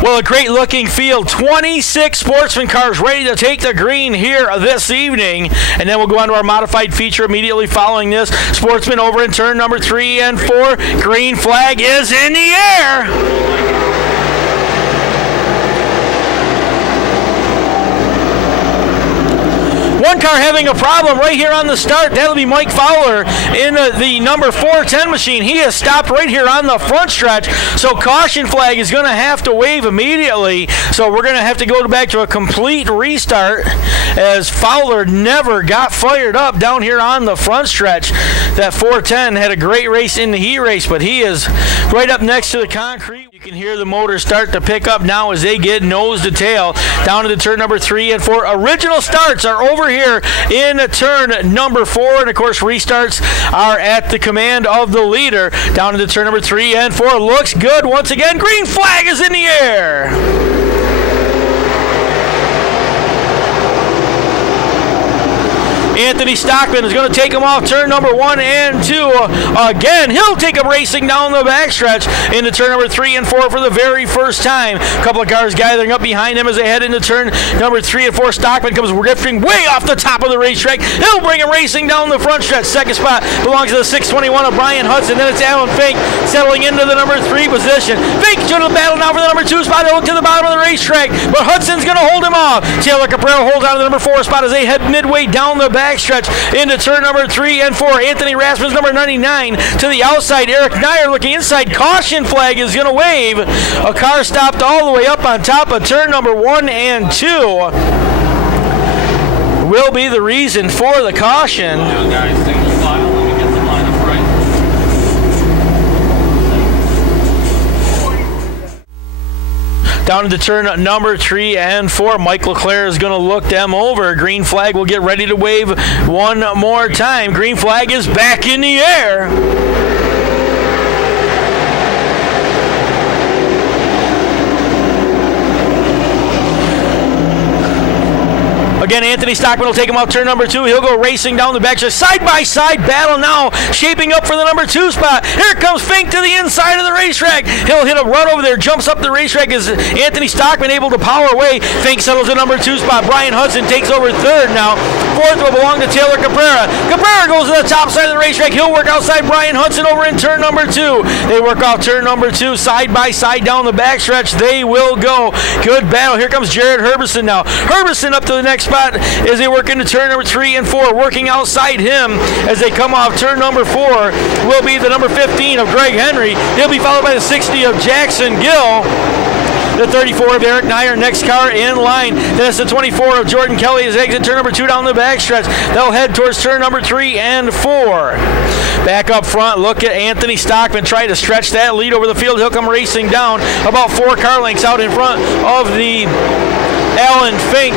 Well, a great looking field. 26 Sportsman cars ready to take the green here this evening. And then we'll go on to our modified feature immediately following this. Sportsman over in turn number 3 and 4. Green flag is in the air. One car having a problem right here on the start. That'll be Mike Fowler in the number 410 machine. He has stopped right here on the front stretch. So caution flag is going to have to wave immediately. So we're going to have to go back to a complete restart as Fowler never got fired up down here on the front stretch. That 410 had a great race in the heat race, but he is right up next to the concrete. You can hear the motor start to pick up now as they get nose to tail down to the turn number 3 and 4. Original starts are over here in turn number 4, and of course restarts are at the command of the leader down to the turn number 3 and 4. Looks good once again. Green flag is in the air. Anthony Stockman is going to take him off turn number 1 and 2. Again, he'll take him racing down the backstretch into turn number 3 and 4 for the very first time. A couple of cars gathering up behind him as they head into turn number 3 and 4. Stockman comes drifting way off the top of the racetrack. He'll bring him racing down the front stretch. Second spot belongs to the 621 of Brian Hudson. Then it's Alan Fink settling into the number 3 position. Fink joins the battle now for the number 2 spot. He'll look to the bottom of the racetrack, but Hudson's going to hold him off. Taylor Caprara holds on to the number 4 spot as they head midway down the backstretch into turn number 3 and 4. Anthony Rasmussen, number 99, to the outside. Eric Nier looking inside. Caution flag is going to wave. A car stopped all the way up on top of turn number 1 and 2. Will be the reason for the caution. Down into turn number 3 and 4. Mike LeClaire is going to look them over. Green flag will get ready to wave one more time. Green flag is back in the air. Again, Anthony Stockman will take him out turn number 2. He'll go racing down the backstretch. Side-by-side battle now, shaping up for the number 2 spot. Here comes Fink to the inside of the racetrack. He'll hit a run over there, jumps up the racetrack as Anthony Stockman able to power away. Fink settles the number 2 spot. Brian Hudson takes over 3rd now. 4th will belong to Taylor Caprara. Caprara goes to the top side of the racetrack. He'll work outside Brian Hudson over in turn number 2. They work off turn number 2, side-by-side down the backstretch. They will go. Good battle. Here comes Jared Herbison now. Herbison up to the next spot as they work into turn number 3 and 4. Working outside him as they come off turn number 4 will be the number 15 of Greg Henry. He'll be followed by the 60 of Jackson Gill. The 34 of Eric Nier, next car in line. Then it's the 24 of Jordan Kelly as they exit turn number 2 down the backstretch. They'll head towards turn number 3 and 4. Back up front, look at Anthony Stockman try to stretch that lead over the field. He'll come racing down about 4 car lengths out in front of the Alan Fink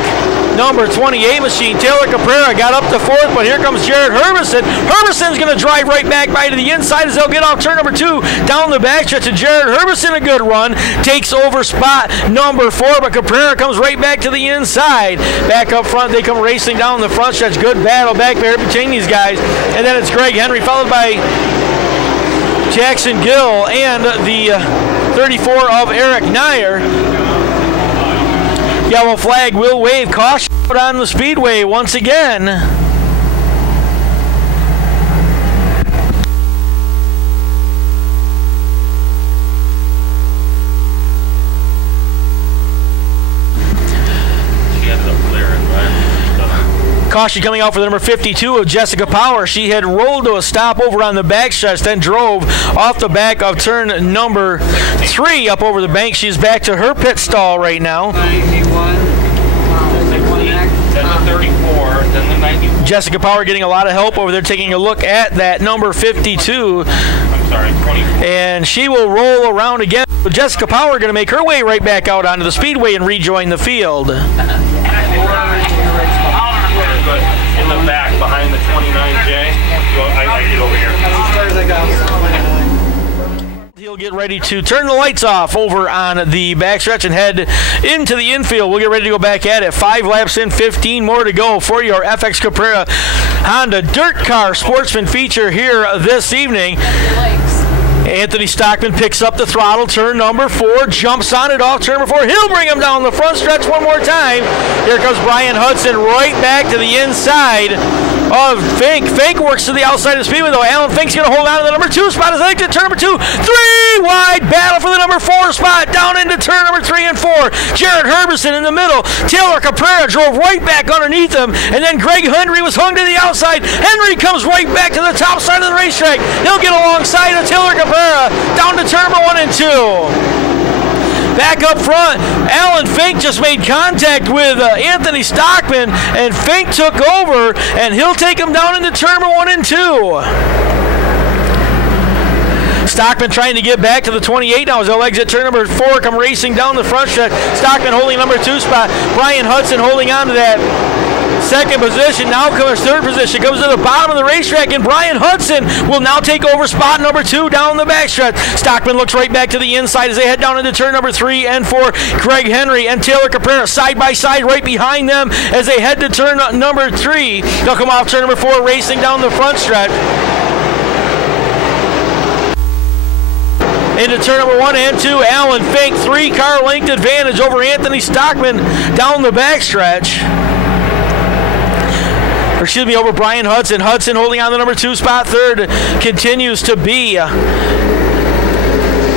number 28 machine. Taylor Caprara got up to 4th, but here comes Jared Herbison. Herbison's going to drive right back by to the inside as they'll get off turn number 2 down the backstretch. And Jared Herbison, a good run, takes over spot number 4, but Caprara comes right back to the inside. Back up front, they come racing down the front stretch. Good battle back there between these guys. And then it's Greg Henry, followed by Jackson Gill and the 34 of Eric Nier. Yellow flag will wave. Caution out on the Speedway once again. Caution coming out for the number 52 of Jessica Power. She had rolled to a stop over on the backstretch, then drove off the back of turn number 3 up over the bank. She's back to her pit stall right now. 91, then the 34, then the 91. Jessica Power getting a lot of help over there, taking a look at that number 52. I'm sorry, 24. And she will roll around again. Jessica Power going to make her way right back out onto the Speedway and rejoin the field. Good. In the back, behind the 29J. I get over here. He'll get ready to turn the lights off over on the backstretch and head into the infield. We'll get ready to go back at it. 5 laps in, 15 more to go for your FX Caprara Honda Dirt Car Sportsman feature here this evening. Anthony Stockman picks up the throttle, turn number 4, jumps on it off turn number 4. He'll bring him down the front stretch one more time. Here comes Brian Hudson right back to the inside of Fink. Fink works to the outside of Speedway, though. Alan Fink's going to hold on to the number 2 spot as they exit turn number 2. 3 wide battle for the number 4 spot down into turn number 3 and 4. Jared Herbison in the middle. Taylor Caprara drove right back underneath him, and then Greg Henry was hung to the outside. Henry comes right back to the top side of the racetrack. He'll get alongside of Taylor Caprara down to turn number 1 and 2. Back up front, Alan Fink just made contact with Anthony Stockman, and Fink took over, and he'll take him down into turn number 1 and 2. Stockman trying to get back to the 28 now as they'll exit turn number 4, come racing down the front stretch. Stockman holding number 2 spot. Brian Hudson holding on to that second position. Now comes third position. Goes to the bottom of the racetrack, and Brian Hudson will now take over spot number 2 down the backstretch. Stockman looks right back to the inside as they head down into turn number 3 and 4. Greg Henry and Taylor Caprara side by side right behind them as they head to turn number 3. They'll come off turn number 4 racing down the front stretch. Into turn number 1 and 2, Alan Fink, 3-car length advantage over Anthony Stockman down the backstretch. Excuse me, over Brian Hudson. Hudson holding on the number 2 spot. Third continues to be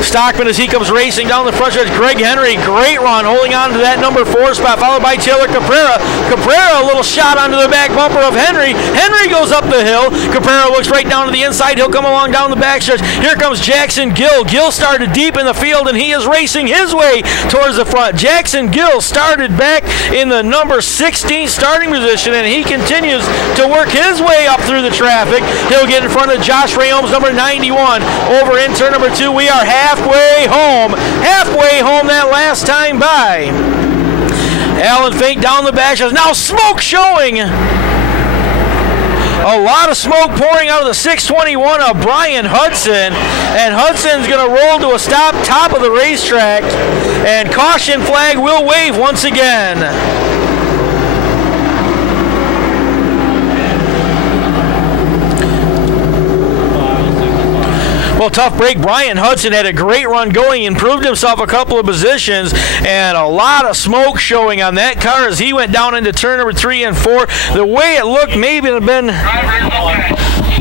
Stockman as he comes racing down the front stretch. Greg Henry, great run, holding on to that number 4 spot, followed by Taylor Caprara. Caprara, a little shot onto the back bumper of Henry. Henry goes up the hill. Caprara looks right down to the inside. He'll come along down the backstretch. Here comes Jackson Gill. Gill started deep in the field, and he is racing his way towards the front. Jackson Gill started back in the number 16 starting position, and he continues to work his way up through the traffic. He'll get in front of Josh Reome's number 91. Over in turn number 2, we are halfway home that last time by. Alan Fink down the back. Now smoke showing. A lot of smoke pouring out of the 621 of Brian Hudson, and Hudson's going to roll to a stop top of the racetrack, and caution flag will wave once again. Well, tough break. Brian Hudson had a great run going, improved himself a couple of positions, and a lot of smoke showing on that car as he went down into turn number 3 and 4. The way it looked, maybe it had been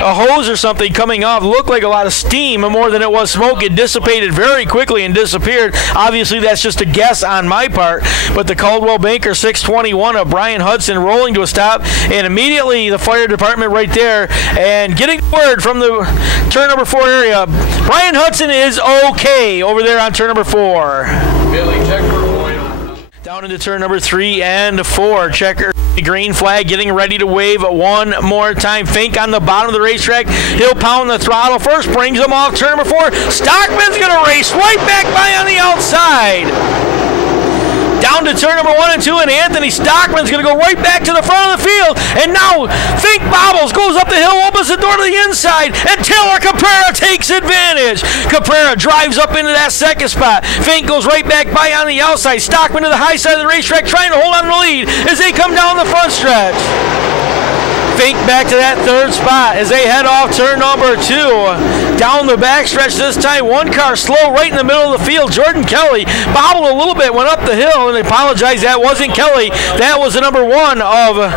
a hose or something coming off. Looked like a lot of steam more than it was smoke. It dissipated very quickly and disappeared. Obviously, that's just a guess on my part, but the Caldwell Banker 621 of Brian Hudson rolling to a stop, and immediately the fire department right there, and getting word from the turn number 4 area, Brian Hudson is okay over there on turn number 4. Billy, check for oil. Down into turn number 3 and 4. Checker. Green flag getting ready to wave one more time. Fink on the bottom of the racetrack. He'll pound the throttle first, brings him off turn number 4. Stockman's going to race right back by on the outside. Down to turn number 1 and 2, and Anthony Stockman's going to go right back to the front of the field. And now Fink bobbles, goes up the hill, opens the door to the inside, and Taylor Caprara takes advantage. Caprara drives up into that second spot. Fink goes right back by on the outside. Stockman to the high side of the racetrack, trying to hold on to the lead as they come down the front stretch. Fink back to that third spot as they head off turn number 2. Down the backstretch this time, one car slow right in the middle of the field. Jordan Kelly bobbled a little bit, went up the hill, and I apologize, that wasn't Kelly. That was the number 1 of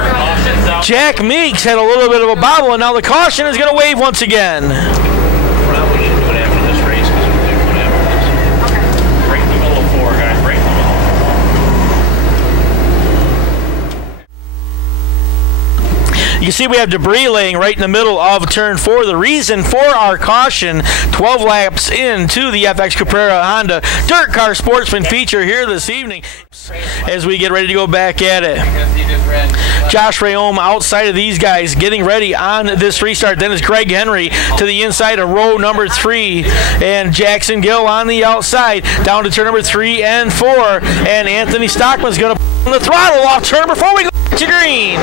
Jack Meeks. Had a little bit of a bobble, and now the caution is going to wave once again. Probably should do it after this race because we'll do it after this. Okay. Right in the middle of 4, guys. Right in the middle. You can see we have debris laying right in the middle of turn 4. The reason for our caution, 12 laps into the FX Caprara Honda Dirt Car Sportsman feature here this evening as we get ready to go back at it. Josh Reome outside of these guys getting ready on this restart. Then it's Greg Henry to the inside of row number 3, and Jackson Gill on the outside down to turn number 3 and 4, and Anthony Stockman's going to put the throttle off turn before we go to green.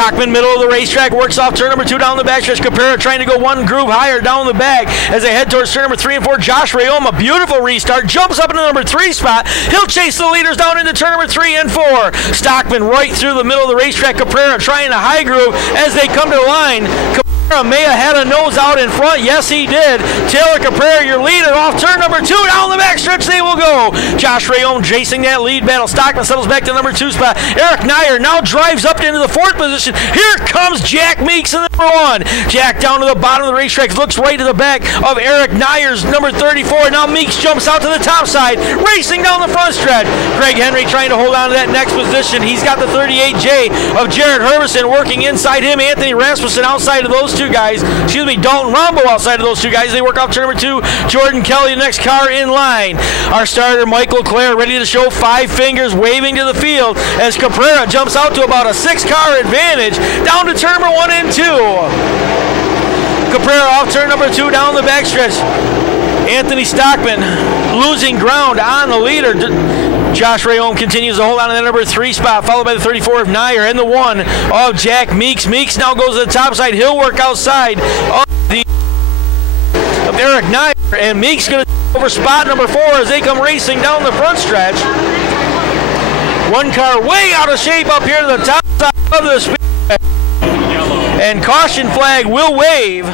Stockman, middle of the racetrack, works off turn number 2 down the backstretch. Caprara trying to go one groove higher down the back as they head towards turn number 3 and 4. Josh Reome, a beautiful restart, jumps up into the number 3 spot. He'll chase the leaders down into turn number 3 and 4. Stockman right through the middle of the racetrack. Caprara trying to high groove as they come to the line. May have had a nose out in front. Yes, he did. Taylor Caprara, your leader, off turn number 2. Down the backstretch they will go. Josh Reome chasing that lead battle. Stockman settles back to number 2 spot. Eric Nier now drives up into the 4th position. Here comes Jack Meeks in the number 1. Jack down to the bottom of the racetrack. Looks right to the back of Eric Nier's number 34. Now Meeks jumps out to the top side. Racing down the front stretch. Greg Henry trying to hold on to that next position. He's got the 38J of Jared Herbison working inside him. Anthony Rasmussen outside of those two guys. Excuse me, Dalton Rombough outside of those two guys. They work off turn number 2. Jordan Kelly, the next car in line. Our starter, Michael Clare, ready to show 5 fingers, waving to the field as Caprara jumps out to about a 6-car advantage down to turn number 1 and 2. Caprara off turn number 2 down the backstretch. Anthony Stockman losing ground on the leader. Josh Reome continues to hold on to the number 3 spot, followed by the 34 of Nier and the 1 of Jack Meeks. Meeks now goes to the top side. He'll work outside of Eric Nier, and Meeks going to over spot number 4 as they come racing down the front stretch. One car way out of shape up here to the top side of the Speedway, and caution flag will wave.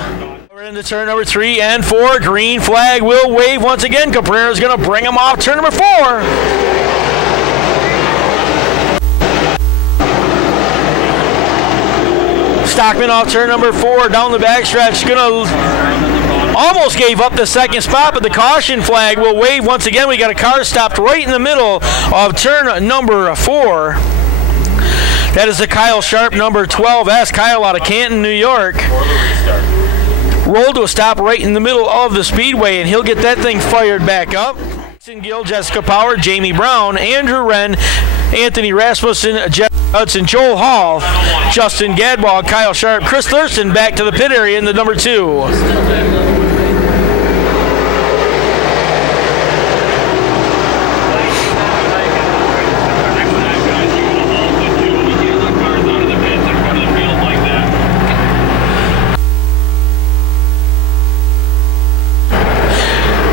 We're into turn number 3 and 4. Green flag will wave once again. Caprara is going to bring him off turn number 4. Stockman off turn number 4 down the backstretch. Almost gave up the 2nd spot, but the caution flag will wave once again. We got a car stopped right in the middle of turn number 4. That is the Kyle Sharp number 12S. Kyle out of Canton, New York. Rolled to a stop right in the middle of the Speedway, and he'll get that thing fired back up. Gill, Jessica Power, Jamie Brown, Andrew Wren, Anthony Rasmussen, Jeff Hudson, Joel Hall, Justin Gadbaw, Kyle Sharp, Chris Thurston back to the pit area in the number 2.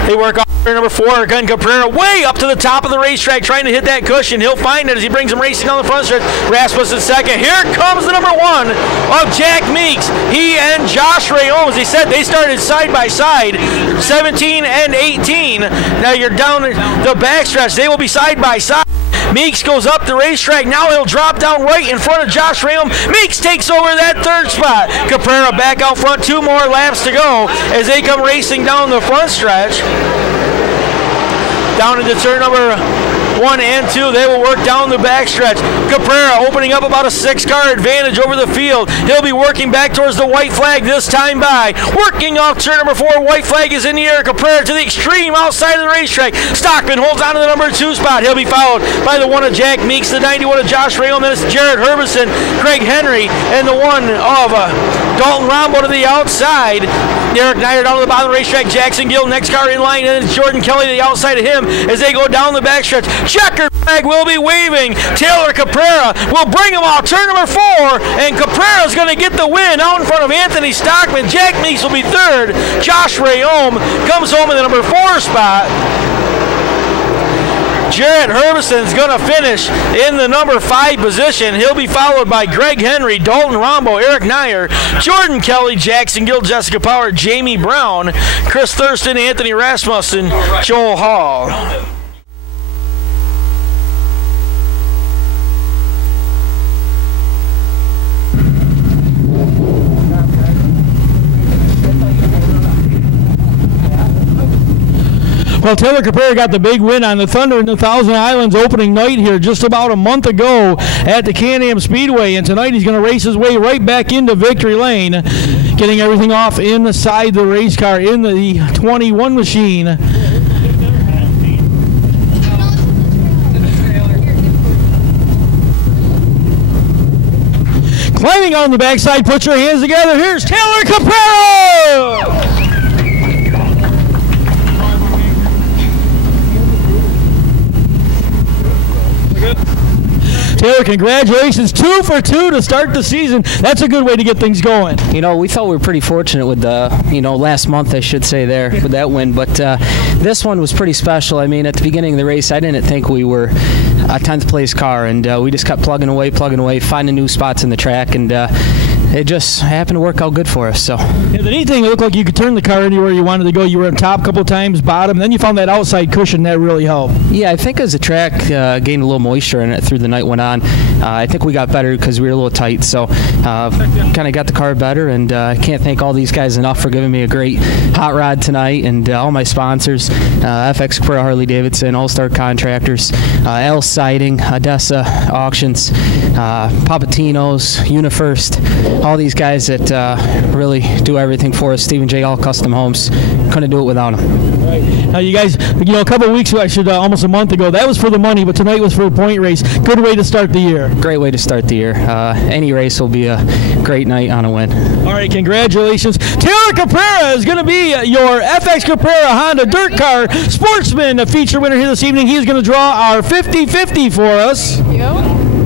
They work off turn number 4. Again, Caprara way up to the top of the racetrack trying to hit that cushion. He'll find it as he brings him racing down the front stretch. Rasmussen 2nd. Here comes the number 1 of Jack Meeks. He and Josh Reome, as he said, they started side by side, 17 and 18. Now you're down the backstretch. They will be side by side. Meeks goes up the racetrack. Now he'll drop down right in front of Josh Reome. Meeks takes over that 3rd spot. Caprara back out front. 2 more laps to go as they come racing down the front stretch. Down into turn number 1 and 2. They will work down the backstretch. Caprara opening up about a 6-car advantage over the field. He'll be working back towards the white flag this time by. Working off turn number 4. White flag is in the air. Caprara to the extreme outside of the racetrack. Stockman holds on to the number 2 spot. He'll be followed by the 1 of Jack Meeks, the 91 of Josh Reome, then it's Jared Herbison, Greg Henry, and the 1 of Dalton Rombough to the outside. Eric Nier down to the bottom of the racetrack. Jackson Gill, next car in line, and it's Jordan Kelly to the outside of him as they go down the backstretch. Checkered flag will be waving. Taylor Caprara will bring him out turn number 4, and Caprara is going to get the win out in front of Anthony Stockman. Jack Meeks will be 3rd. Josh Reome comes home in the number 4 spot. Jared Herbison's going to finish in the number 5 position. He'll be followed by Greg Henry, Dalton Rombough, Eric Nier, Jordan Kelly, Jackson Gill, Jessica Power, Jamie Brown, Chris Thurston, Anthony Rasmussen, Joel Hall. Well, Taylor Caprara got the big win on the Thunder in the Thousand Islands opening night here just about a month ago at the Can-Am Speedway, and tonight he's going to race his way right back into victory lane, getting everything off inside the race car in the 21 machine. Climbing on the backside, put your hands together. Here's Taylor Caprara! Taylor, congratulations. 2 for 2 to start the season. That's a good way to get things going. You know, we thought we were pretty fortunate with the, last month, I should say, there with that win. But this one was pretty special. I mean, at the beginning of the race, I didn't think we were a 10th place car, and we just kept plugging away, finding new spots in the track, and it just happened to work out good for us. So the neat thing, it looked like you could turn the car anywhere you wanted to go. You were on top a couple times, bottom, and then you found that outside cushion that really helped. Yeah, I think as the track gained a little moisture in it through the night went on, I think we got better because we were a little tight. So kind of got the car better, and I can't thank all these guys enough for giving me a great hot rod tonight, and all my sponsors, FX Caprara, Harley Davidson, All-Star Contractors, L Siding, Odessa Auctions, Papatino's, UniFirst, all these guys that really do everything for us. Stephen J. All Custom Homes. Couldn't do it without them. Right. Now, you guys, a couple of weeks ago, almost a month ago, that was for the money, but tonight was for a point race. Good way to start the year. Great way to start the year. Any race will be a great night on a win. All right, congratulations. Taylor Caprara is going to be your FX Caprara Honda-DIRTcar Sportsman feature winner here this evening. He's going to draw our 50-50 for us. Thank you.